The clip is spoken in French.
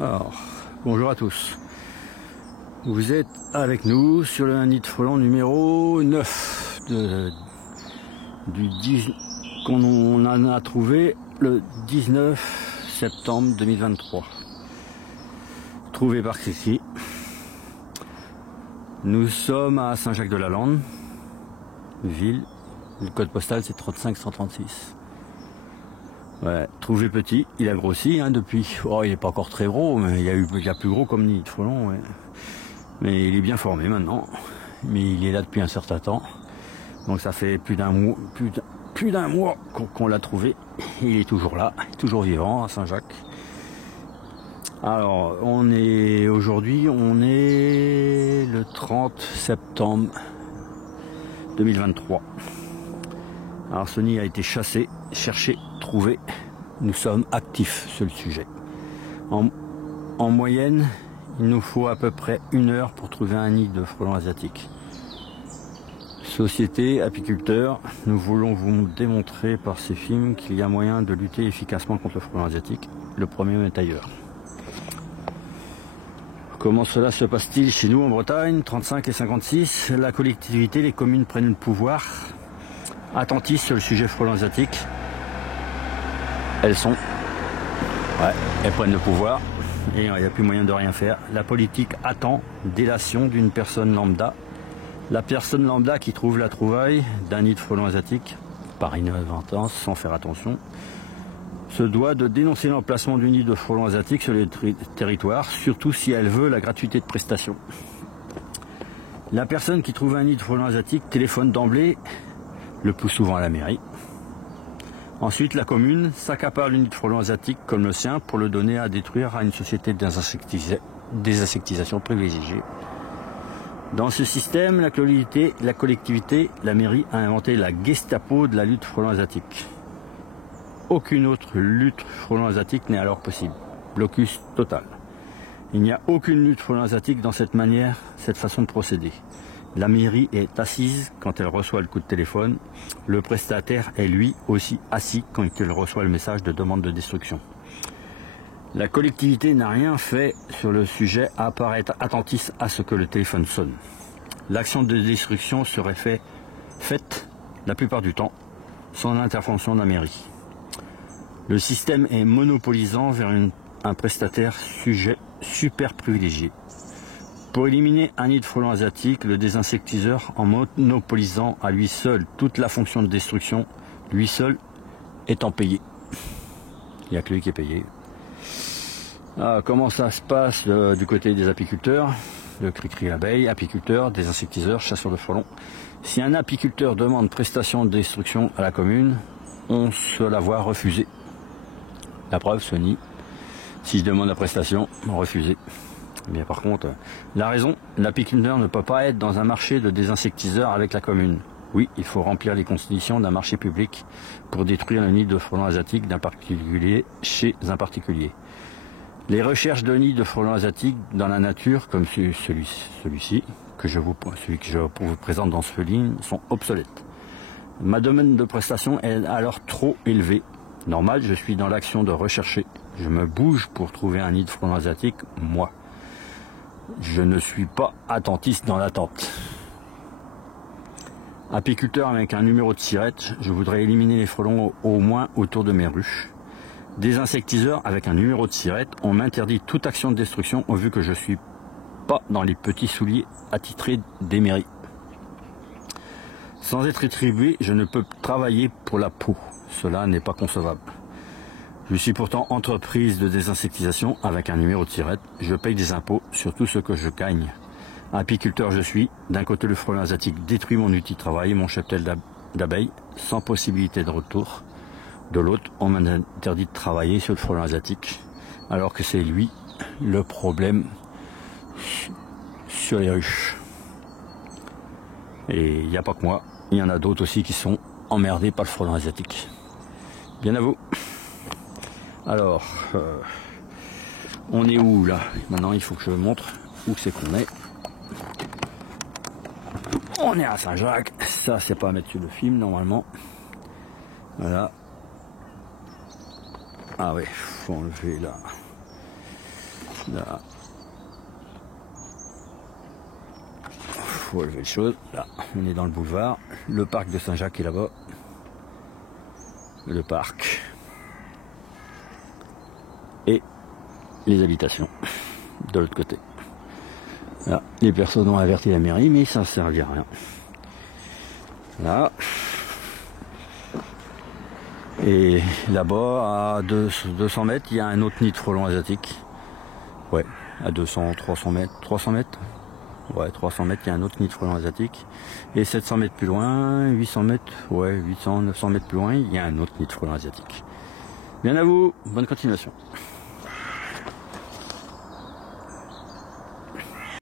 Alors, bonjour à tous. Vous êtes avec nous sur le nid de frelons numéro 9 qu'on en a trouvé le 19 septembre 2023. Trouvé par Cricri. Nous sommes à Saint-Jacques-de-la-Lande, ville. Le code postal c'est 35136. Ouais, trouvé petit, il a grossi depuis. Oh, il n'est pas encore très gros, mais il y a plus gros comme nid de frelon. Ouais. Mais il est bien formé maintenant. Mais il est là depuis un certain temps. Donc ça fait plus d'un mois qu'on l'a trouvé. Il est toujours là, toujours vivant à Saint-Jacques. Alors, aujourd'hui, on est le 30 septembre 2023. Alors ce nid a été chassé, cherché, trouvé. Nous sommes actifs sur le sujet. En moyenne, il nous faut à peu près 1 heure pour trouver un nid de frelons asiatiques. Société, apiculteurs, nous voulons vous démontrer par ces films qu'il y a moyen de lutter efficacement contre le frelon asiatique. Le premier est ailleurs. Comment cela se passe-t-il chez nous en Bretagne, 35 et 56? La collectivité, les communes prennent le pouvoir. Attentistes sur le sujet frelons asiatiques. Elles prennent le pouvoir et il n'y a plus moyen de rien faire. La politique attend délation d'une personne lambda. La personne lambda qui trouve la trouvaille d'un nid de frelons asiatiques par inadvertance, sans faire attention, se doit de dénoncer l'emplacement du nid de frelons asiatiques sur le territoire, surtout si elle veut la gratuité de prestation. La personne qui trouve un nid de frelons asiatiques téléphone d'emblée, le plus souvent à la mairie. Ensuite, la commune s'accapare le nid de frelons asiatiques comme le sien pour le donner à détruire à une société de désinsectisation privilégiée. Dans ce système, la collectivité, la mairie a inventé la Gestapo de la lutte frelons asiatiques. Aucune autre lutte frelons asiatiques n'est alors possible. Blocus total. Il n'y a aucune lutte frelons asiatiques dans cette façon de procéder. La mairie est assise quand elle reçoit le coup de téléphone. Le prestataire est lui aussi assis quand il reçoit le message de demande de destruction. La collectivité n'a rien fait sur le sujet à part être attentiste à ce que le téléphone sonne. L'action de destruction serait faite la plupart du temps sans l'intervention de la mairie. Le système est monopolisant vers un prestataire super privilégié. Pour éliminer un nid de frelons asiatiques, le désinsectiseur, en monopolisant à lui seul toute la fonction de destruction, lui seul étant payé. Il n'y a que lui qui est payé. Comment ça se passe du côté des apiculteurs? Le cri-cri abeille, apiculteurs, désinsectiseurs, chasseurs de frelons. Si un apiculteur demande prestation de destruction à la commune, on se la voit refuser. La preuve, ce nid. Si je demande la prestation, refusé. Mais par contre, la raison, l'apiculteur ne peut pas être dans un marché de désinsectiseurs avec la commune. Oui, il faut remplir les conditions d'un marché public pour détruire le nid de frelons asiatiques d'un particulier chez un particulier. Les recherches de nids de frelons asiatiques dans la nature, comme celui-ci, que je vous présente dans ce ligne, sont obsolètes. Ma domaine de prestation est alors trop élevé. Normal, je suis dans l'action de rechercher. Je me bouge pour trouver un nid de frelons asiatiques, moi. Je ne suis pas attentiste dans l'attente. Apiculteur avec un numéro de sirette, je voudrais éliminer les frelons au moins autour de mes ruches. Désinsectiseur avec un numéro de sirette, on m'interdit toute action de destruction au vu que je ne suis pas dans les petits souliers attitrés des mairies. Sans être rétribué, je ne peux travailler pour la peau. Cela n'est pas concevable. Je suis pourtant entreprise de désinsectisation avec un numéro de sirette. Je paye des impôts sur tout ce que je gagne. Apiculteur je suis. D'un côté, le frelon asiatique détruit mon outil de travail, mon cheptel d'abeilles, sans possibilité de retour. De l'autre, on m'interdit de travailler sur le frelon asiatique, alors que c'est lui le problème sur les ruches. Et il n'y a pas que moi, il y en a d'autres aussi qui sont emmerdés par le frelon asiatique. Bien à vous. Alors, on est où là? Maintenant, il faut que je montre où c'est qu'on est. On est à Saint-Jacques. Ça, c'est pas à mettre sur le film normalement. Voilà. Ah ouais, faut enlever là. Là. Faut lever les choses. Là, on est dans le boulevard. Le parc de Saint-Jacques est là-bas. Le parc. Et les habitations de l'autre côté. Là, les personnes ont averti la mairie, mais ça ne servit à rien. Là. Et là-bas, à 200 mètres, il y a un autre nid de frelons asiatiques. Ouais, à 300 mètres. Ouais, 300 mètres, il y a un autre nid de frelons asiatiques. Et 700 mètres plus loin, 800 mètres, ouais, 800, 900 mètres plus loin, il y a un autre nid de frelons asiatiques. Bien à vous, bonne continuation.